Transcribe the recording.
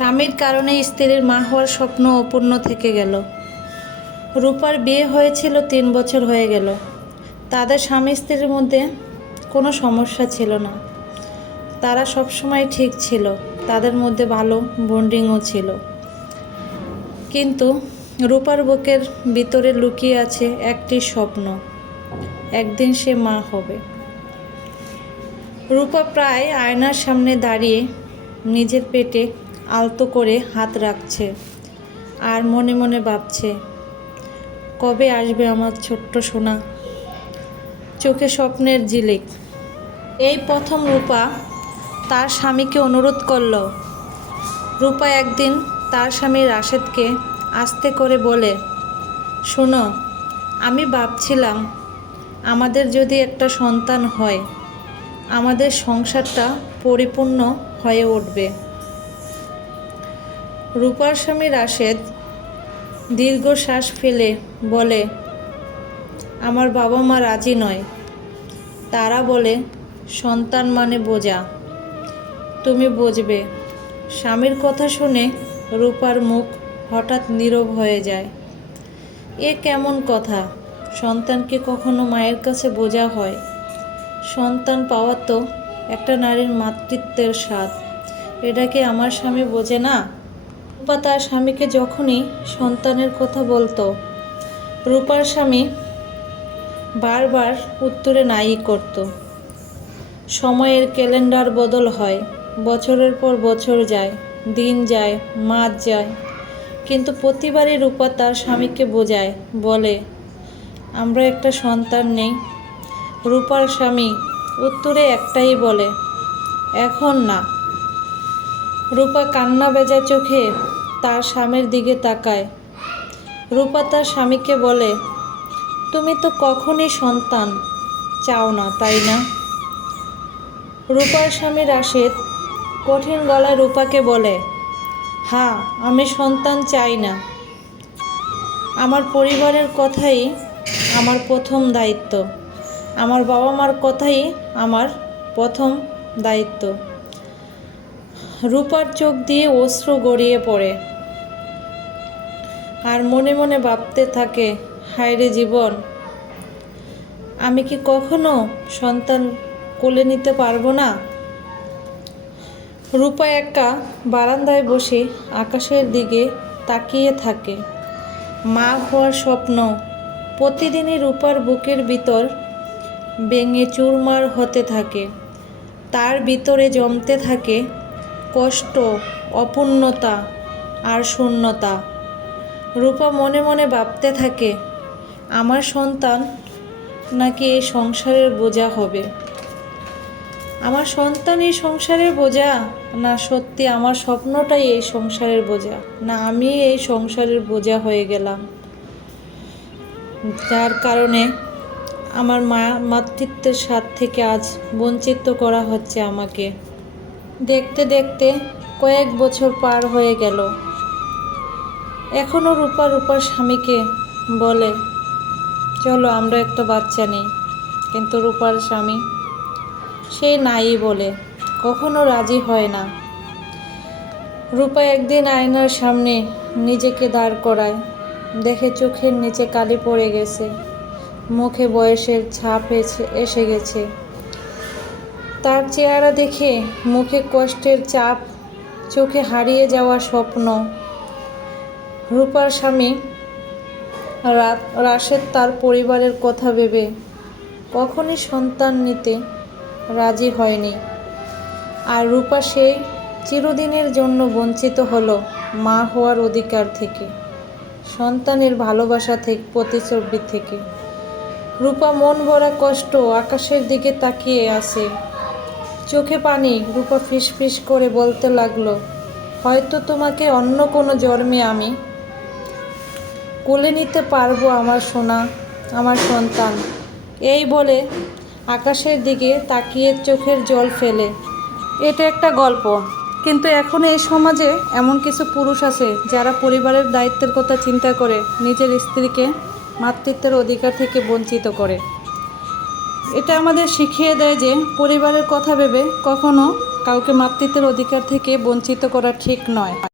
স্বামীর কারণে স্ত্রীর মা হওয়ার স্বপ্ন অপূর্ণ থেকে গেল। রূপার বিয়ে হয়েছিল 3 বছর হয়ে গেল। তাদের স্বামী স্ত্রীর মধ্যে কোনো সমস্যা ছিল না, তারা সবসময় ঠিক ছিল, তাদের মধ্যে ভালো বন্ডিংও ছিল। কিন্তু রূপার বুকের ভিতরে লুকিয়ে আছে একটি স্বপ্ন, একদিন সে মা হবে। রূপা প্রায় আয়নার সামনে দাঁড়িয়ে নিজের পেটে আলতো করে হাত রাখছে আর মনে মনে ভাবছে, কবে আসবে আমার ছোট্ট সোনা। চোখে স্বপ্নের ঝিলিক। এই প্রথম রূপা তার স্বামীকে অনুরোধ করল। রূপা একদিন তার স্বামী রাশেদকে আস্তে করে বলে, শোনো, আমি ভাবছিলাম আমাদের যদি একটা সন্তান হয়, আমাদের সংসারটা পরিপূর্ণ হয়ে উঠবে। রূপার স্বামী রাশেদ দীর্ঘশ্বাস ফেলে বলে, আমার বাবা মা রাজি নয়। তারা বলে সন্তান মানে বোঝা, তুমি বুঝবে। স্বামীর কথা শুনে রূপার মুখ হঠাৎ নীরব হয়ে যায়। এ কেমন কথা? সন্তান কি কখনো মায়ের কাছে বোঝা হয়? সন্তান পাওয়া তো একটা নারীর মাতৃত্বের স্বাদ, এটা কি আমার স্বামী বোঝে না? রূপা তার স্বামীকে যখনই সন্তানের কথা বলতো, রূপার স্বামী বারবার উত্তরে নাই করত। সময়ের ক্যালেন্ডার বদল হয়, বছরের পর বছর যায়, দিন যায়, মাস যায়, কিন্তু প্রতিবারই রূপা তার স্বামীকে বোঝায়, বলে আমরা একটা সন্তান নেই। রূপার স্বামী উত্তরে একটাই বলে, এখন না। রূপা কান্না ভেজা চোখে তার স্বামীর দিকে তাকায়। রূপা তার স্বামীকে বলে, তুমি তো কখনই সন্তান চাও না, তাই না? রূপার স্বামী রাশেদ কঠিন গলায় রূপাকে বলে, হ্যাঁ, আমি সন্তান চাই না। আমার পরিবারের কথাই আমার প্রথম দায়িত্ব, আমার বাবা মার কথাই আমার প্রথম দায়িত্ব। রূপার চোখ দিয়ে অশ্রু গড়িয়ে পড়ে আর মনে মনে ভাবতে থাকে, হায় রে জীবন, আমি কি কখনো সন্তান কোলে নিতে পারবো না? রূপা একা বারান্দায় বসে আকাশের দিকে তাকিয়ে থাকে। মা হওয়ার স্বপ্ন প্রতিদিনই রূপার বুকের ভিতর ভেঙে চুরমার হতে থাকে। তার ভিতরে জমতে থাকে কষ্ট, অপূর্ণতা আর শূন্যতা। রূপা মনে মনে ভাবতে থাকে, আমার সন্তান নাকি এই সংসারের বোঝা হবে। আমার সন্তান এই সংসারের বোঝা, না সত্যি আমার স্বপ্নটাই এই সংসারের বোঝা, না আমি এই সংসারের বোঝা হয়ে গেলাম, যার কারণে আমার মাতৃত্বের স্বাদ থেকে আজ বঞ্চিত করা হচ্ছে আমাকে। দেখতে দেখতে কয়েক বছর পার হয়ে গেল। এখনও রূপার স্বামীকে বলে, চলো আমরা একটা বাচ্চা নিই, কিন্তু রূপার স্বামী সে নাই বলে, কখনো রাজি হয় না। রূপা একদিন আয়নার সামনে নিজেকে দাঁড় করায়, দেখে চোখের নিচে কালি পড়ে গেছে, মুখে বয়সের ছাপ এসে গেছে। তার চেহারা দেখে মুখে কষ্টের চাপ, চোখে হারিয়ে যাওয়া স্বপ্ন। রূপার স্বামী রাশেদ তার পরিবারের কথা ভেবে কখনই সন্তান নিতে রাজি হয়নি। আর রূপা সেই চিরদিনের জন্য বঞ্চিত হলো মা হওয়ার অধিকার থেকে, সন্তানের ভালোবাসা থেকে, প্রতিচ্ছবি থেকে। রূপা মন ভরা কষ্ট আকাশের দিকে তাকিয়ে আছে, চোখে পানি। রূপা ফিসফিস করে বলতে লাগলো, হয়তো তোমাকে অন্য কোনো জন্মে আমি কোলে নিতে পারবো আমার সোনা, আমার সন্তান। এই বলে আকাশের দিকে তাকিয়ে চোখের জল ফেলে। এটা একটা গল্প, কিন্তু এখন এই সমাজে এমন কিছু পুরুষ আছে যারা পরিবারের দায়িত্বের কথা চিন্তা করে নিজের স্ত্রীকে মাতৃত্বের অধিকার থেকে বঞ্চিত করে। এটা আমাদের শিখিয়ে দেয় যে পরিবারের কথা ভেবে কখনো কাউকে মাতৃত্বের অধিকার থেকে বঞ্চিত করা ঠিক নয়।